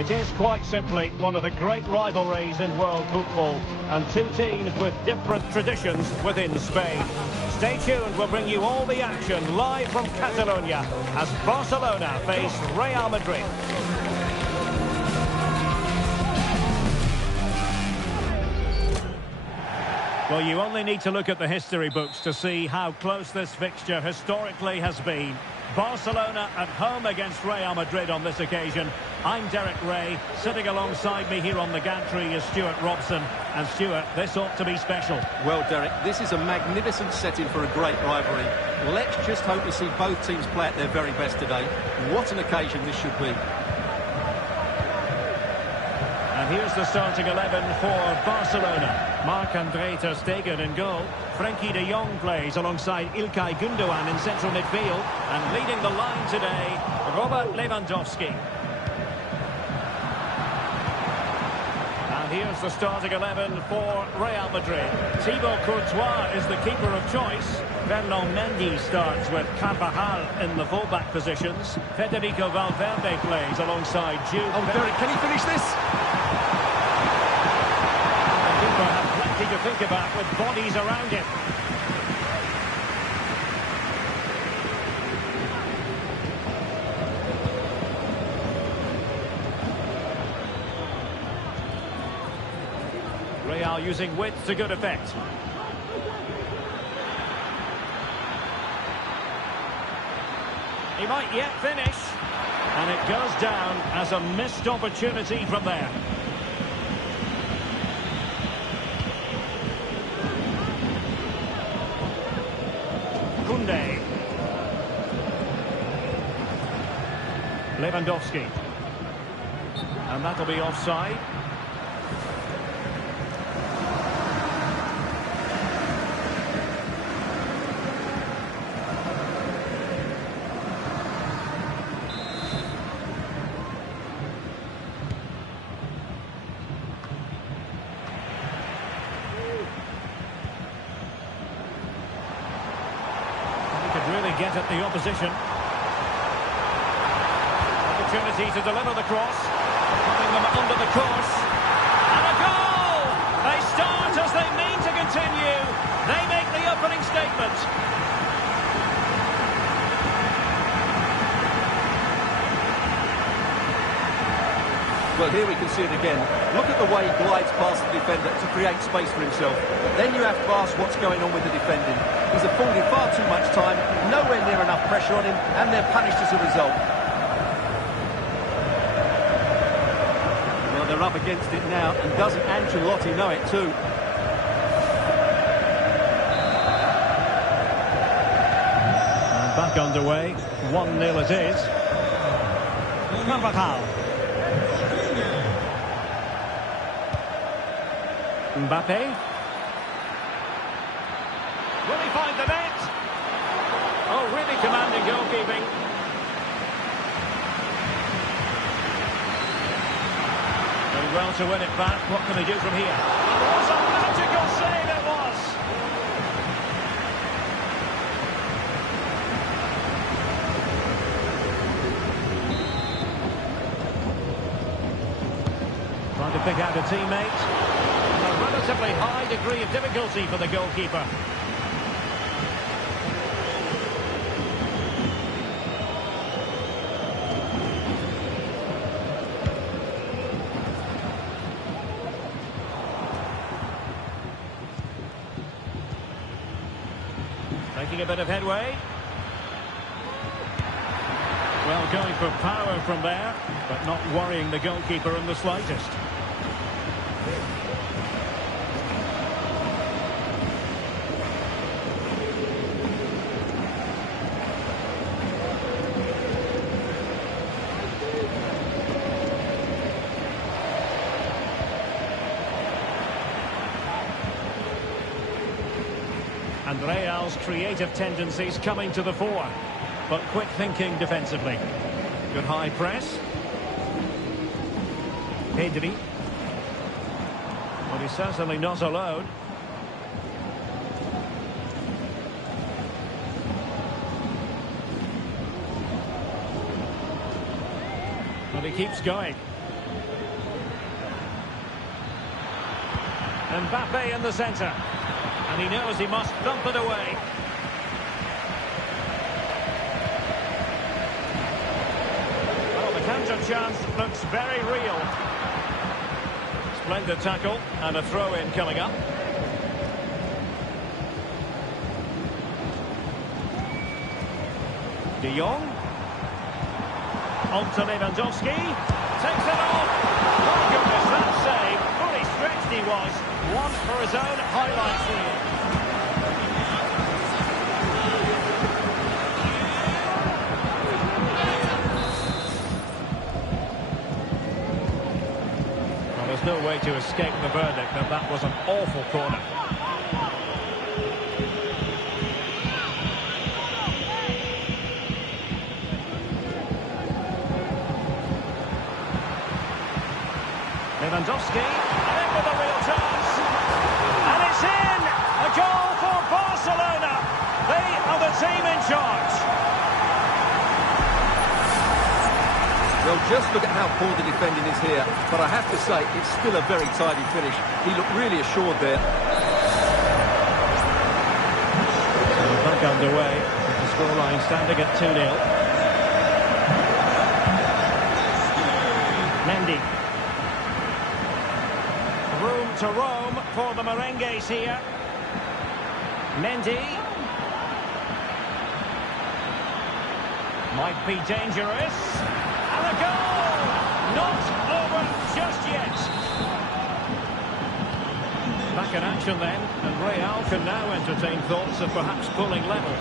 It is quite simply one of the great rivalries in world football, and two teams with different traditions within Spain. Stay tuned, we'll bring you all the action live from Catalonia as Barcelona face Real Madrid. Well, you only need to look at the history books to see how close this fixture historically has been. Barcelona at home against Real Madrid on this occasion. I'm Derek Ray. Sitting alongside me here on the gantry is Stuart Robson. And Stuart, this ought to be special. Well, Derek, this is a magnificent setting for a great rivalry. Let's just hope we see both teams play at their very best today. What an occasion this should be. And here's the starting 11 for Barcelona. Marc-André ter Stegen in goal. Frenkie de Jong plays alongside İlkay Gündoğan in central midfield. And leading the line today, Robert Lewandowski. And here's the starting 11 for Real Madrid. Thibaut Courtois is the keeper of choice. Ferland Mendy starts with Carvajal in the fullback positions. Federico Valverde plays alongside Jude. Oh, Derek, can he finish this? The keeper had plenty to think about with bodies around him. Real using width to good effect. He might yet finish. And it goes down as a missed opportunity from there. Koundé. Lewandowski. And that'll be offside. Really get at the opposition. Opportunity to deliver the cross. Putting them under the course. And a goal! They start as they mean to continue. They make the opening statement. Well, here we can see it again. Look at the way he glides past the defender to create space for himself. Then you have to ask what's going on with the defending. He's afforded far too much time, nowhere near enough pressure on him, and they're punished as a result. Well, they're up against it now, and doesn't Ancelotti know it too? And back underway, 1-0 it is. Carvajal. Mbappe. Will he find the net? Oh, really commanding goalkeeping. Doing well to win it back. What can they do from here? It was a magical save, it was. Trying to pick out a teammate. A relatively high degree of difficulty for the goalkeeper. Making a bit of headway. Well, going for power from there, but not worrying the goalkeeper in the slightest. And Real's creative tendencies coming to the fore, but quick thinking defensively. Good high press. Pedri. Well, he's certainly not alone. But he keeps going. Mbappe in the centre. And he knows he must thump it away. Well, the counter chance looks very real. Splendid tackle and a throw-in coming up. De Jong. On to Lewandowski. Takes it off. My goodness, that save. Fully stretched he was. One for his own highlights reel. Well, there's no way to escape the verdict that that was an awful corner. Lewandowski, and in with a real chance. And it's in! A goal for Barcelona. They are the team in charge. Well, just look at how poor the defending is here. But I have to say, it's still a very tidy finish. He looked really assured there. So back underway, with the scoreline standing at 2-0. Mendy. Room to roam for the Merengues here. Mendy. Might be dangerous. And a goal! Not over just yet. Back in action then, and Real can now entertain thoughts of perhaps pulling level.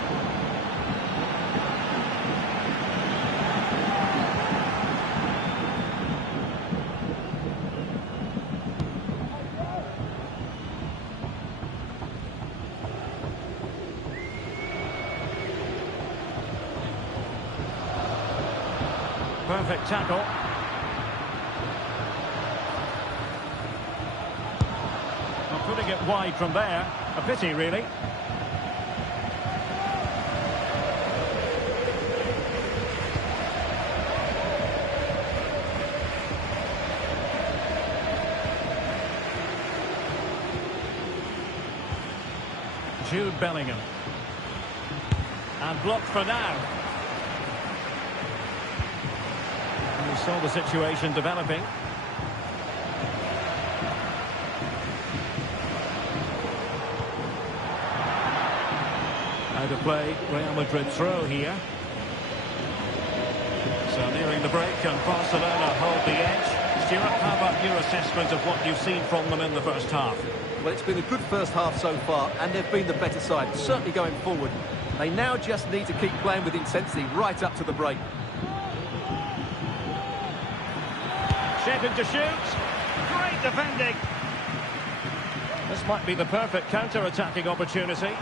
Perfect tackle. Well, putting it wide from there. A pity, really. Jude Bellingham. And blocked for now. We saw the situation developing. Out of play, Real Madrid throw here. So nearing the break and Barcelona hold the edge. Stuart, how about your assessment of what you've seen from them in the first half? Well, it's been a good first half so far, and they've been the better side, certainly going forward. They now just need to keep playing with intensity right up to the break. Shaping to shoot. Great defending. This might be the perfect counter-attacking opportunity. Will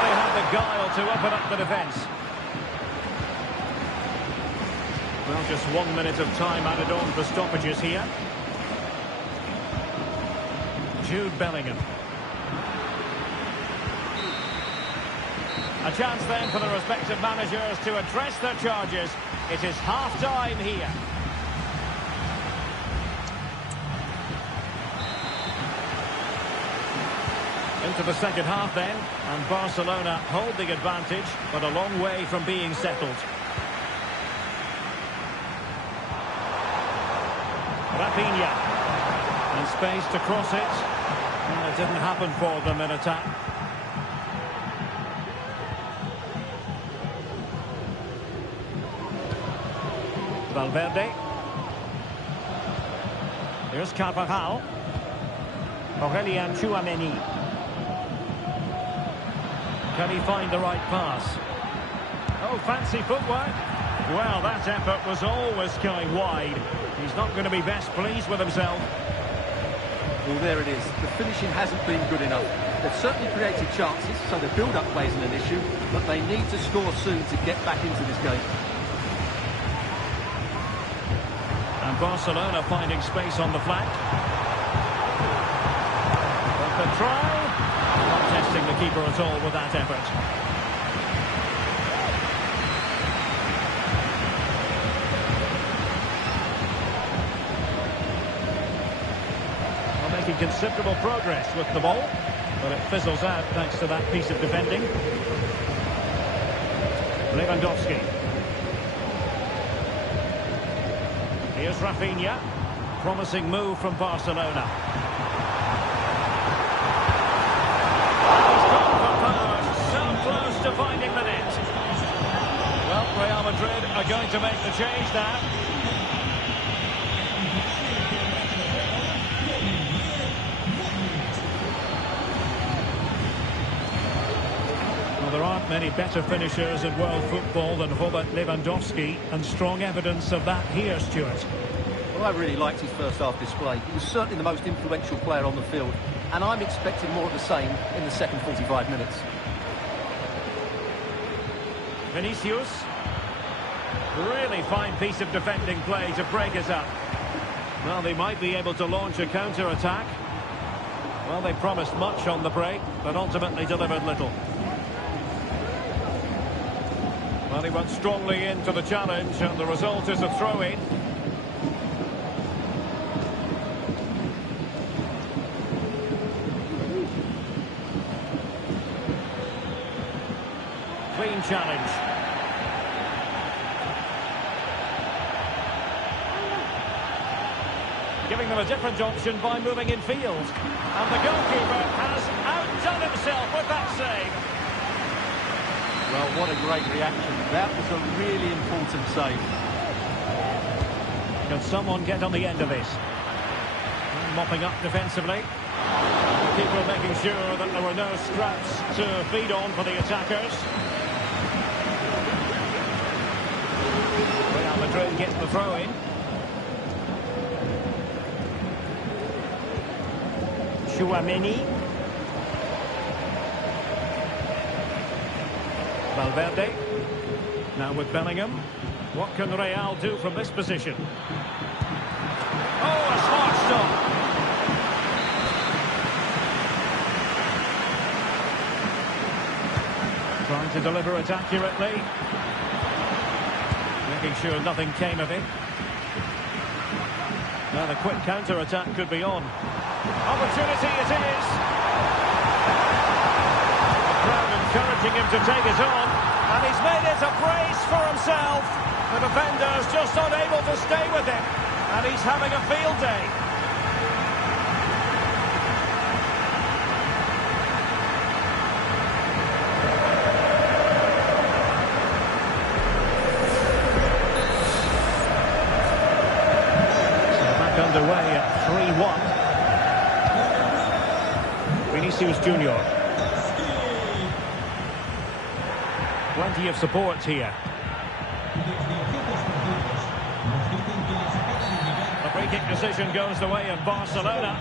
they have the guile to open up the defence? Well, just 1 minute of time added on for stoppages here. Jude Bellingham. A chance then for the respective managers to address their charges. It is half-time here. Into the second half then, and Barcelona hold the advantage, but a long way from being settled. Rafinha. And space to cross it. And it didn't happen for them in attack. Valverde. Here's Carvajal. Aurelian Tchouameni. Can he find the right pass? Oh, fancy footwork. Well, that effort was always going wide. He's not going to be best pleased with himself. Well, there it is. The finishing hasn't been good enough. They've certainly created chances, so the build-up plays an issue, but they need to score soon to get back into this game. And Barcelona finding space on the flank. But the try, not testing the keeper at all with that effort. making considerable progress with the ball, but it fizzles out thanks to that piece of defending. Lewandowski. Here's Rafinha. Promising move from Barcelona. He's gone for power. So close to finding the net. Well, Real Madrid are going to make the change now. Well, there aren't many better finishers in world football than Robert Lewandowski, and strong evidence of that here, Stuart. Well, I really liked his first half display. He was certainly the most influential player on the field, and I'm expecting more of the same in the second 45 minutes. Vinicius. Really fine piece of defending play to break us up. Well, they might be able to launch a counter-attack. Well, they promised much on the break, but ultimately delivered little. Well, he went strongly into the challenge, and the result is a throw-in. Clean challenge. Giving them a different option by moving in field. And the goalkeeper has outdone himself with that save. Well, what a great reaction. That was a really important save. Can someone get on the end of this? Mopping up defensively. The keeper making sure that there were no scraps to feed on for the attackers. Real Madrid gets the throw-in. Chouameni. Valverde. Now with Bellingham. What can Real do from this position? Oh, a smart stop. Trying to deliver it accurately. Making sure nothing came of it. Now the quick counter-attack could be on. Opportunity it is. The crowd encouraging him to take it on. And he's made it a brace for himself. The defender's just unable to stay with him. And he's having a field day. Underway at 3-1. Vinicius Junior. Plenty of support here. The free kick decision goes the way of Barcelona.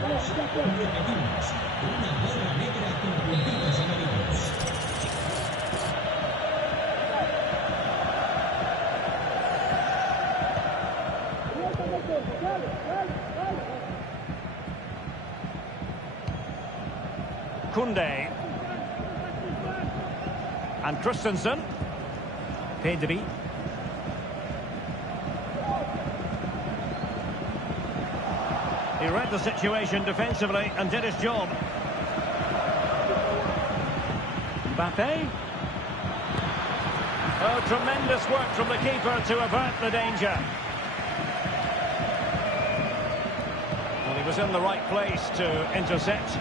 Koundé. And Christensen. Pedri. He read the situation defensively and did his job. Mbappe. Oh, tremendous work from the keeper to avert the danger. Well, he was in the right place to intercept.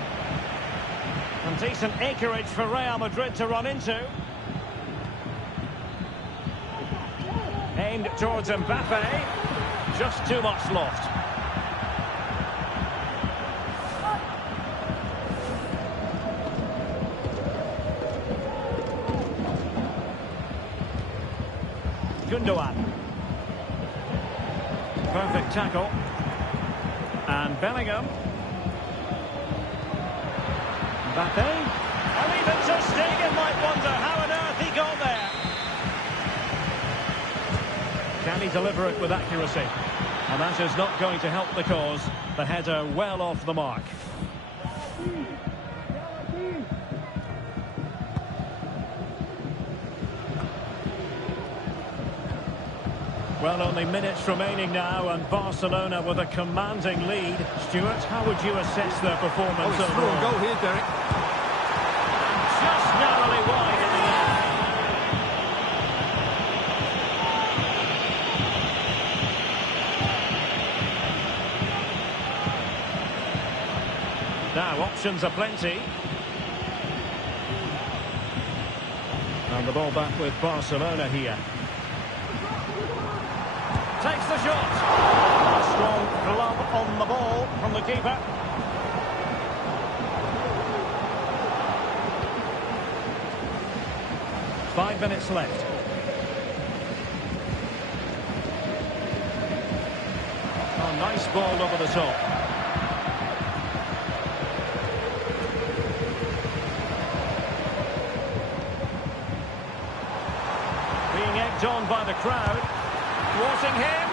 And decent acreage for Real Madrid to run into. Aimed towards Mbappe. Just too much loft. Gundogan. Perfect tackle. And Bellingham. Mbappe. And even Ter Stegen might wonder how on earth he got there. Can he deliver it with accuracy? And that is not going to help the cause. The header well off the mark. Well, only minutes remaining now, and Barcelona with a commanding lead. Stuart, how would you assess their performance Oh, it's through overall? and goal here, Derek. Just narrowly wide in the end. Now, options are plenty. And the ball back with Barcelona here. Takes the shot. A strong glove on the ball from the keeper. Five minutes left. Oh, nice ball over the top. Being egged on by the crowd. Thwarting him.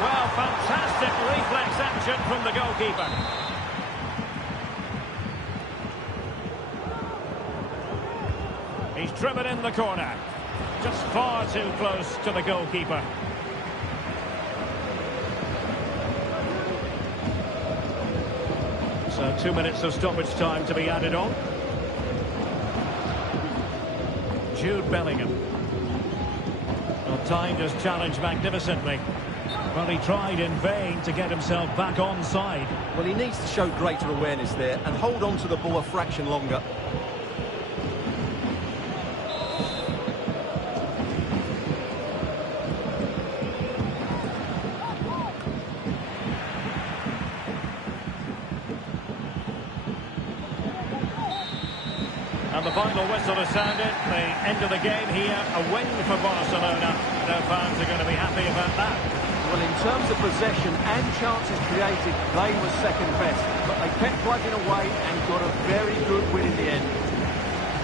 Well, fantastic reflex action from the goalkeeper. He's driven in the corner. Just far too close to the goalkeeper. So 2 minutes of stoppage time to be added on. Jude Bellingham. Well, timed his challenge magnificently. But he tried in vain to get himself back onside. Well, he needs to show greater awareness there and hold on to the ball a fraction longer. And the final whistle has sounded. The end of the game here, a win for Barcelona. Their fans are going to be happy about that. Well, in terms of possession and chances created, they were second best. But they kept plugging away and got a very good win in the end.